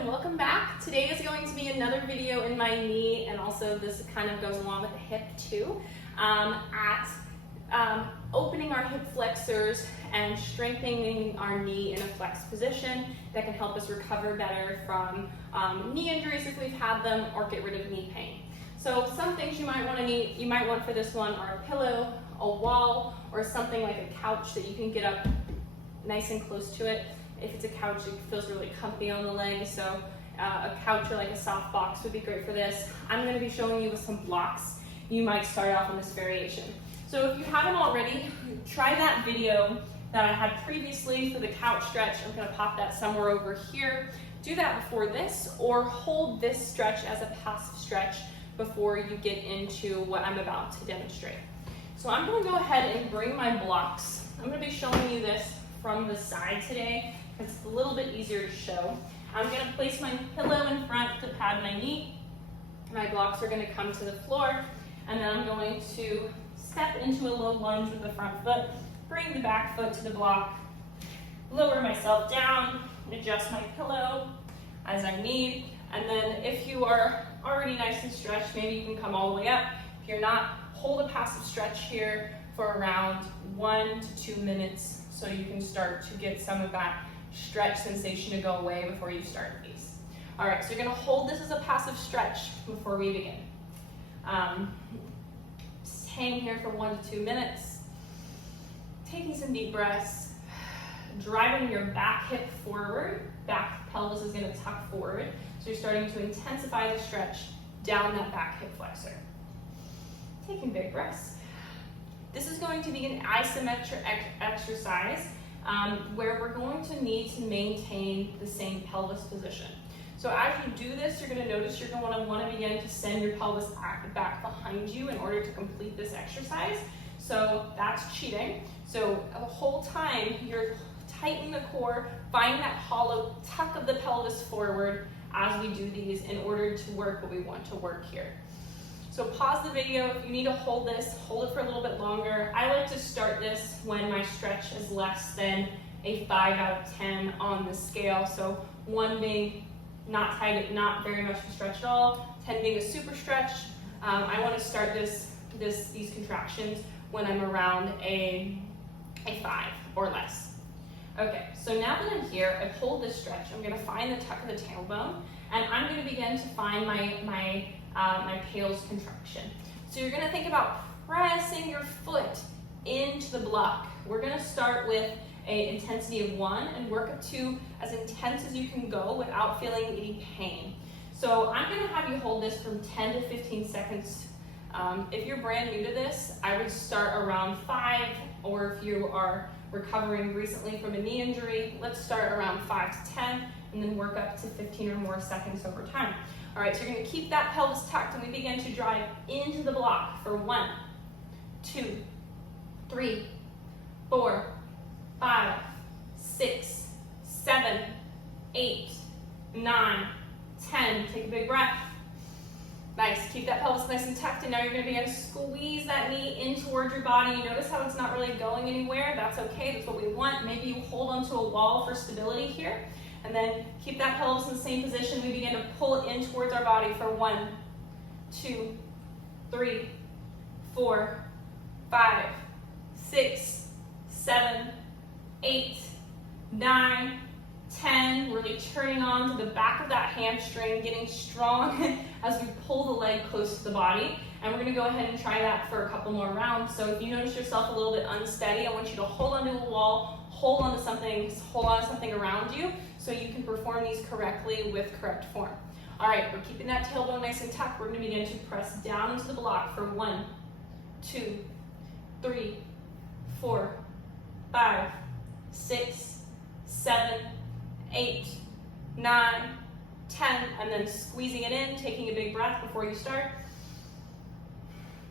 and welcome back. Today is going to be another video in my knee, and also this kind of goes along with the hip too, opening our hip flexors and strengthening our knee in a flex position that can help us recover better from knee injuries if we've had them, or get rid of knee pain. So some things you might want for this one are a pillow, a wall, or something like a couch that you can get up nice and close to it. If it's a couch, it feels really comfy on the legs, so a couch or like a soft box would be great for this. I'm going to be showing you with some blocks. You might start off on this variation. So if you haven't already, try that video that I had previously for the couch stretch. I'm going to pop that somewhere over here. Do that before this, or hold this stretch as a passive stretch before you get into what I'm about to demonstrate. So I'm going to go ahead and bring my blocks. I'm going to be showing you this from the side today. It's a little bit easier to show. I'm going to place my pillow in front to pad my knee. My blocks are going to come to the floor, and then I'm going to step into a low lunge with the front foot, bring the back foot to the block, lower myself down, adjust my pillow as I need, and then if you are already nice and stretched, maybe you can come all the way up. If you're not, hold a passive stretch here for around 1 to 2 minutes so you can start to get some of that stretch sensation to go away before you start these. All right, so you're gonna hold this as a passive stretch before we begin. Just hang here for 1 to 2 minutes, taking some deep breaths, driving your back hip forward, back pelvis is gonna tuck forward, so you're starting to intensify the stretch down that back hip flexor. Taking big breaths. This is going to be an isometric exercise where we're going to need to maintain the same pelvis position. So as you do this, you're going to notice you're going to want to begin to send your pelvis back behind you in order to complete this exercise. So that's cheating. So the whole time you're tightening the core, find that hollow tuck of the pelvis forward as we do these in order to work what we want to work here. So pause the video. If you need to hold this, hold it for a little bit longer. I like to start this when my stretch is less than a 5 out of 10 on the scale. So 1 being not tight, not very much a stretch at all, 10 being a super stretch. I want to start these contractions when I'm around a 5 or less. Okay, so now that I'm here, I hold this stretch. I'm going to find the tuck of the tailbone, and I'm going to begin to find my PAILs contraction. So you're going to think about pressing your foot into the block. We're going to start with an intensity of 1 and work up to as intense as you can go without feeling any pain. So I'm going to have you hold this from 10 to 15 seconds. If you're brand new to this, I would start around 5, or if you are recovering recently from a knee injury, let's start around 5 to 10 and then work up to 15 or more seconds over time. All right, so you're going to keep that pelvis tucked, and we begin to drive into the block for 1, 2, 3, 4, 5, 6, 7, 8, 9, 10. Take a big breath. Nice. Keep that pelvis nice and tucked, and now you're going to begin to squeeze that knee in towards your body. You notice how it's not really going anywhere. That's okay. That's what we want. Maybe you hold onto a wall for stability here. And then keep that pelvis in the same position. We begin to pull it in towards our body for 1, 2, 3, 4, 5, 6, 7, 8, 9, 10. Really turning on to the back of that hamstring, getting strong as we pull the leg close to the body. And we're going to go ahead and try that for a couple more rounds. So if you notice yourself a little bit unsteady, I want you to hold onto a wall, hold on to something around you, so you can perform these correctly with correct form. All right, we're keeping that tailbone nice and tucked. We're going to begin to press down into the block for 1, 2, 3, 4, 5, 6, 7, 8, 9, 10, and then squeezing it in, taking a big breath before you start.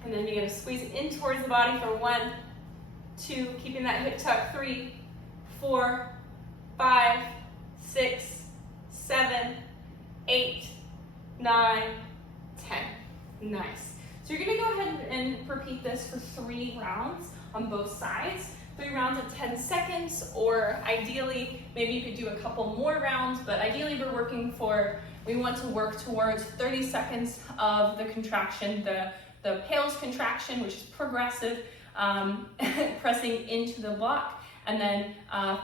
And then you're going to squeeze it in towards the body for 1, 2, keeping that hip tuck, 3, 4, 5, 6, 7, 8, 9, 10. Nice. So you're going to go ahead and repeat this for 3 rounds on both sides. 3 rounds of 10 seconds, or ideally, maybe you could do a couple more rounds, but ideally we want to work towards 30 seconds of the contraction, the PAILs contraction, which is progressive, pressing into the block, and then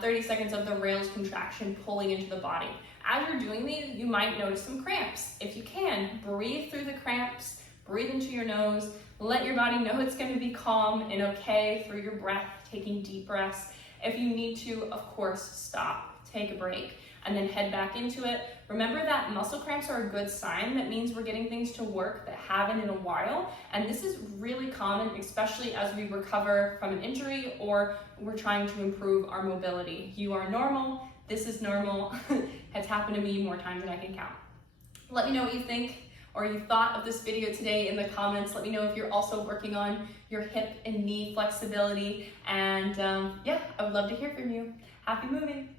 30 seconds of the rails contraction, pulling into the body. As you're doing these, you might notice some cramps. If you can, breathe through the cramps, breathe into your nose, let your body know it's going to be calm and okay through your breath, taking deep breaths. If you need to, of course, stop, take a break, and then head back into it. Remember that muscle cramps are a good sign. That means we're getting things to work that haven't in a while. And this is really common, especially as we recover from an injury or we're trying to improve our mobility. You are normal. This is normal. It's happened to me more times than I can count. Let me know what you think or you thought of this video today in the comments. Let me know if you're also working on your hip and knee flexibility. And yeah, I would love to hear from you. Happy moving.